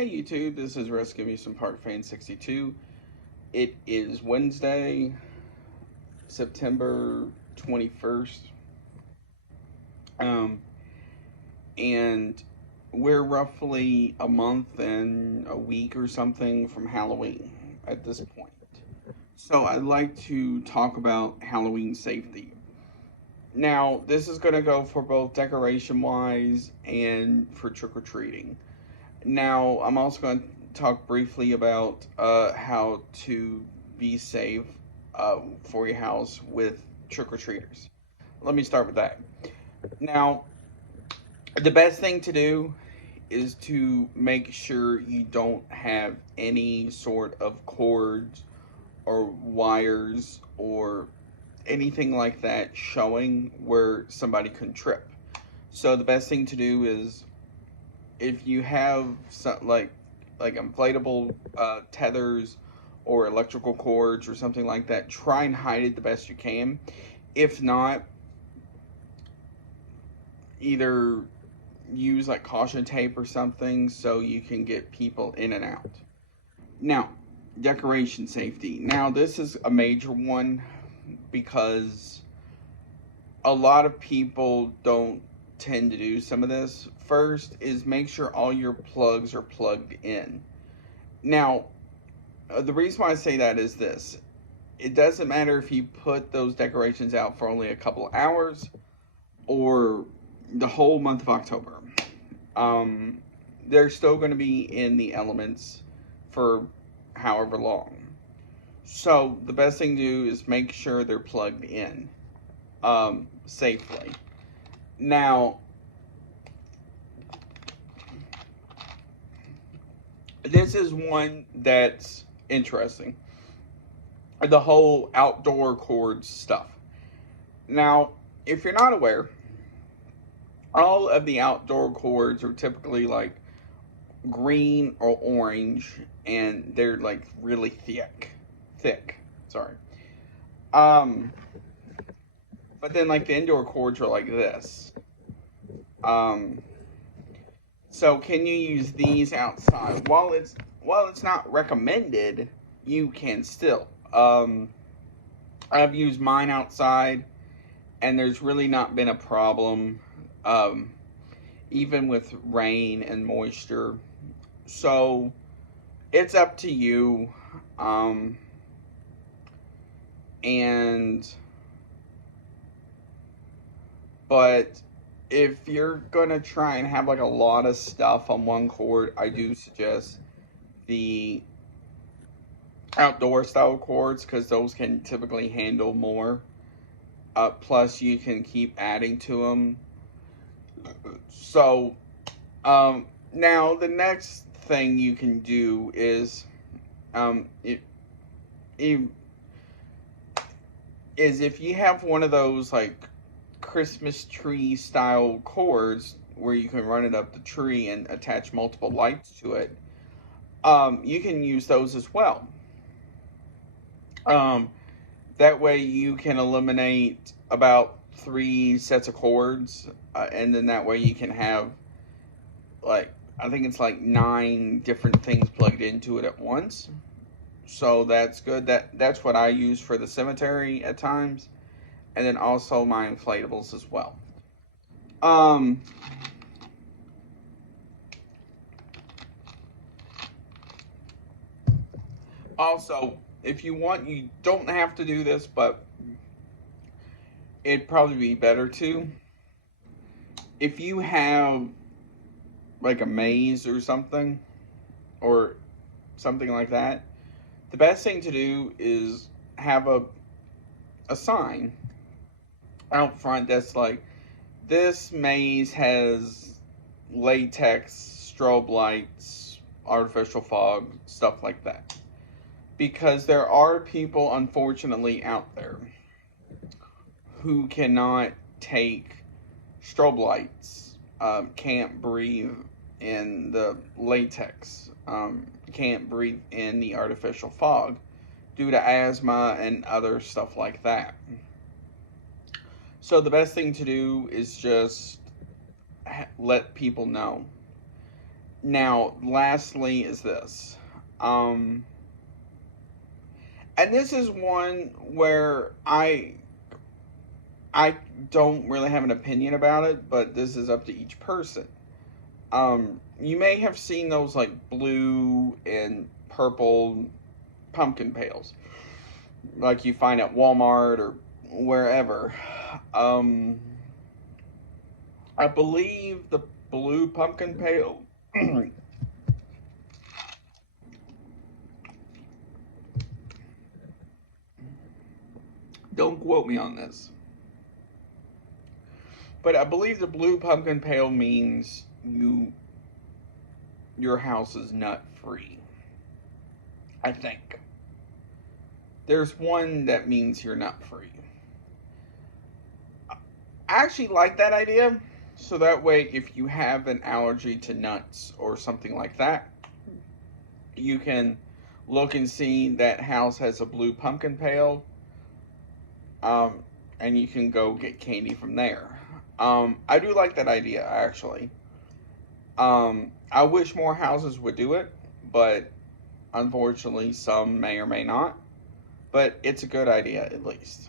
Hey YouTube, this is Rescue Me Some Park Fan 62. It is Wednesday, September 21st. Um, and we're roughly a month and a week or something from Halloween at this point. So I'd like to talk about Halloween safety. Now, this is going to go for both decoration wise and for trick or treating. Now, I'm also going to talk briefly about how to be safe for your house with trick-or-treaters. Let me start with that. Now, the best thing to do is to make sure you don't have any sort of cords or wires or anything like that showing where somebody can trip. So the best thing to do is, if you have some, like inflatable tethers or electrical cords or something like that, try and hide it the best you can. If not, either use like caution tape or something so you can get people in and out. Now, decoration safety. Now, this is a major one because a lot of people don't tend to do some of this. First is make sure all your plugs are plugged in. Now, the reason why I say that is this. It doesn't matter if you put those decorations out for only a couple of hours or the whole month of October. They're still going to be in the elements for however long. So the best thing to do is make sure they're plugged in safely. Now, this is one that's interesting. The whole outdoor cords stuff. Now, if you're not aware, all of the outdoor cords are typically like green or orange, and they're like really thick. Sorry. But then like the indoor cords are like this. So can you use these outside? While it's not recommended, you can still. I've used mine outside, and there's really not been a problem, even with rain and moisture. So it's up to you. But if you're gonna try and have like a lot of stuff on one cord, I do suggest the outdoor style cords because those can typically handle more. Plus, you can keep adding to them. So, now the next thing you can do is, if you have one of those like Christmas tree style cords where you can run it up the tree and attach multiple lights to it, you can use those as well. That way you can eliminate about 3 sets of cords, and then that way you can have like, I think it's like 9 different things plugged into it at once. So that's good. That's what I use for the cemetery at times, and then also my inflatables as well. Also, if you want, you don't have to do this, but it'd probably be better to. If you have like a maze or something like that, the best thing to do is have a sign out front that's like, this maze has latex, strobe lights, artificial fog, stuff like that. Because there are people, unfortunately, out there who cannot take strobe lights, can't breathe in the latex, can't breathe in the artificial fog due to asthma and other stuff like that. So the best thing to do is just let people know. Now, lastly is this. Um, and this is one where I don't really have an opinion about it, but this is up to each person. You may have seen those like blue and purple pumpkin pails, like you find at Walmart or wherever. Um, I believe the blue pumpkin pail. Don't quote me on this, but I believe the blue pumpkin pail means your house is nut free. I think there's one that means you're nut free. I actually like that idea. So that way, if you have an allergy to nuts or something like that, you can look and see that house has a blue pumpkin pail, um, and you can go get candy from there. I do like that idea, actually. I wish more houses would do it, but unfortunately, some may or may not. But it's a good idea, at least.